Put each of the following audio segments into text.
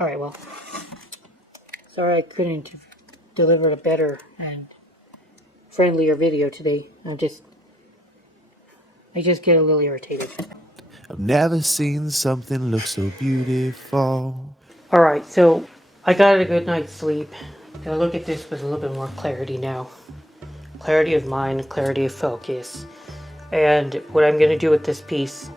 Alright, well, sorry I couldn't deliver a better and friendlier video today. I just get a little irritated. I've never seen something look so beautiful. Alright, so I got a good night's sleep. Gonna look at this with a little bit more clarity now. Clarity of mind, clarity of focus. And what I'm gonna do with this piece,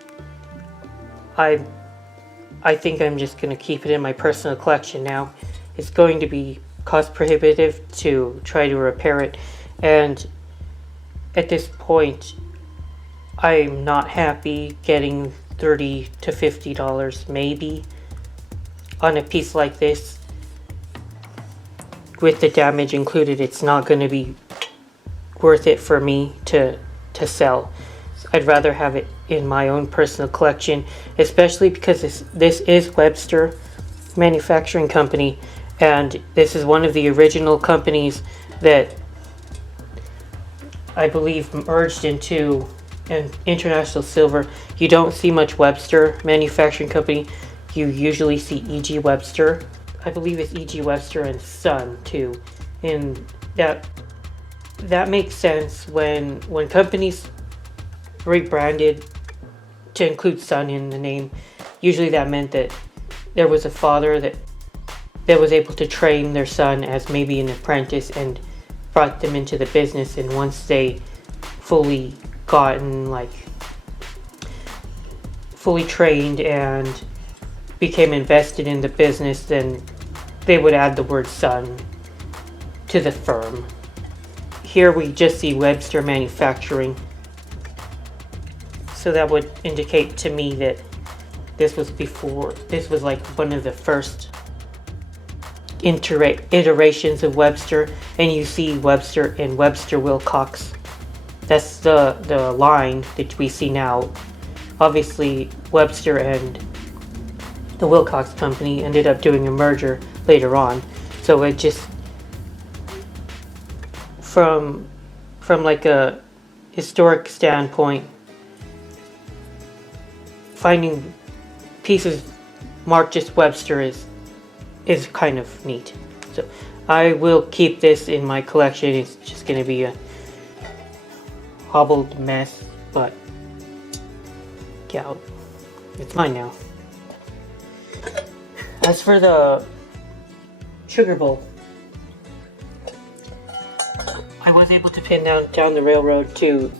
I think I'm just gonna keep it in my personal collection now. It's going to be cost prohibitive to try to repair it, and at this point I'm not happy getting $30 to $50 maybe on a piece like this. With the damage included, it's not going to be worth it for me to sell. I'd rather have it in my own personal collection, especially because this is Webster Manufacturing Company, and this is one of the original companies that I believe merged into an International Silver. You don't see much Webster Manufacturing Company. You usually see E.G. Webster. I believe it's E.G. Webster and Son too, and that makes sense when companies rebranded to include Son in the name. Usually that meant that there was a father that was able to train their son as maybe an apprentice and brought them into the business, and once they fully trained and became invested in the business, then they would add the word son to the firm. Here we just see Webster Manufacturing, so that would indicate to me that this was like one of the first iterations of Webster, and you see Webster and Webster Wilcox. That's the line that we see now. Obviously Webster and the Wilcox company ended up doing a merger later on, so it just from like a historic standpoint, finding pieces marked just Webster is kind of neat. So I will keep this in my collection. It's just going to be a hobbled mess, but yeah, it's mine now. As for the sugar bowl, I was able to pin down the railroad to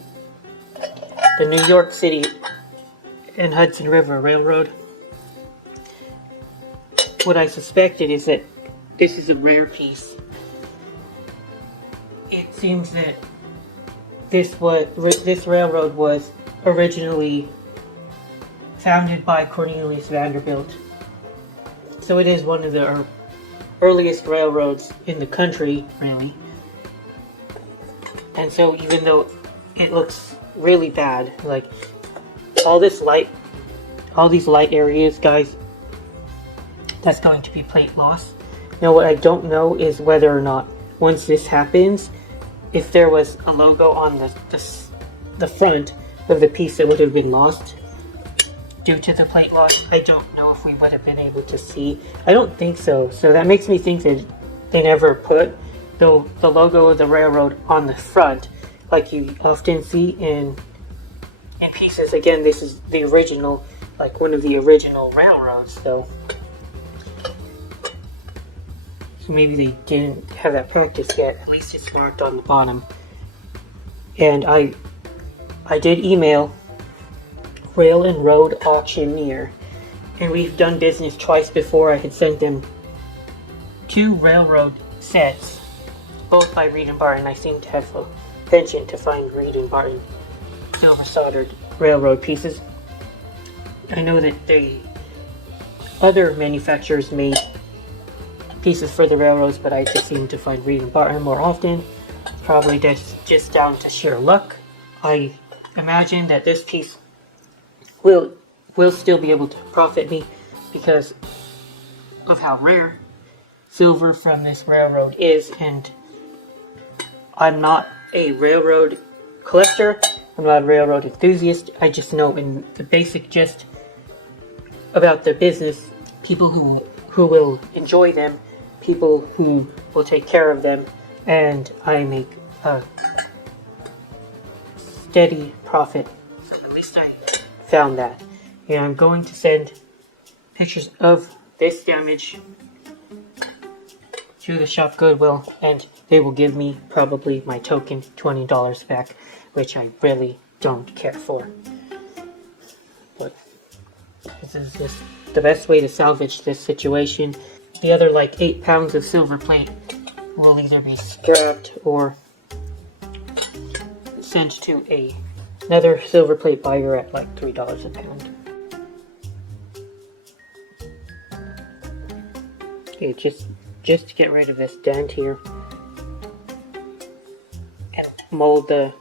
the New York City and Hudson River Railroad. What I suspected is that this is a rare piece. It seems that this railroad was originally founded by Cornelius Vanderbilt. So it is one of the earliest railroads in the country, really. And so even though it looks really bad, like all these light areas, guys, that's going to be plate loss. Now what I don't know is whether or not once this happens, if there was a logo on the front of the piece that would have been lost due to the plate loss. I don't know if we would have been able to see. I don't think so. So that makes me think that they never put the logo of the railroad on the front like you often see in pieces. Again, this is the original, like one of the original railroads, so maybe they didn't have that practice yet. At least it's marked on the bottom. And I did email Rail and Road Auctioneer, and we've done business twice before. I had sent them 2 railroad sets, both by Reed & Barton. I seem to have a penchant to find Reed & Barton silver soldered railroad pieces. I know that the other manufacturers made pieces for the railroads, but I just seem to find Reed & Barton more often. Probably just down to sheer luck. I imagine that this piece will still be able to profit me because of how rare silver from this railroad is, and I'm not a railroad collector, I'm not a railroad enthusiast. I just know in the basic gist about the business, people who who will enjoy them, people who will take care of them, and I make a steady profit. So at least I found that. And I'm going to send pictures of this damage to the Shopgoodwill, and they will give me probably my token $20 back, which I really don't care for. But this is just the best way to salvage this situation. The other like 8 pounds of Silverplate will either be scrapped or sent to another Silverplate buyer at like $3 a pound. Okay, just to get rid of this dent here and mold the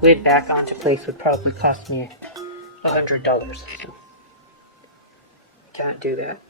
lid back onto place would probably cost me $100. Can't do that.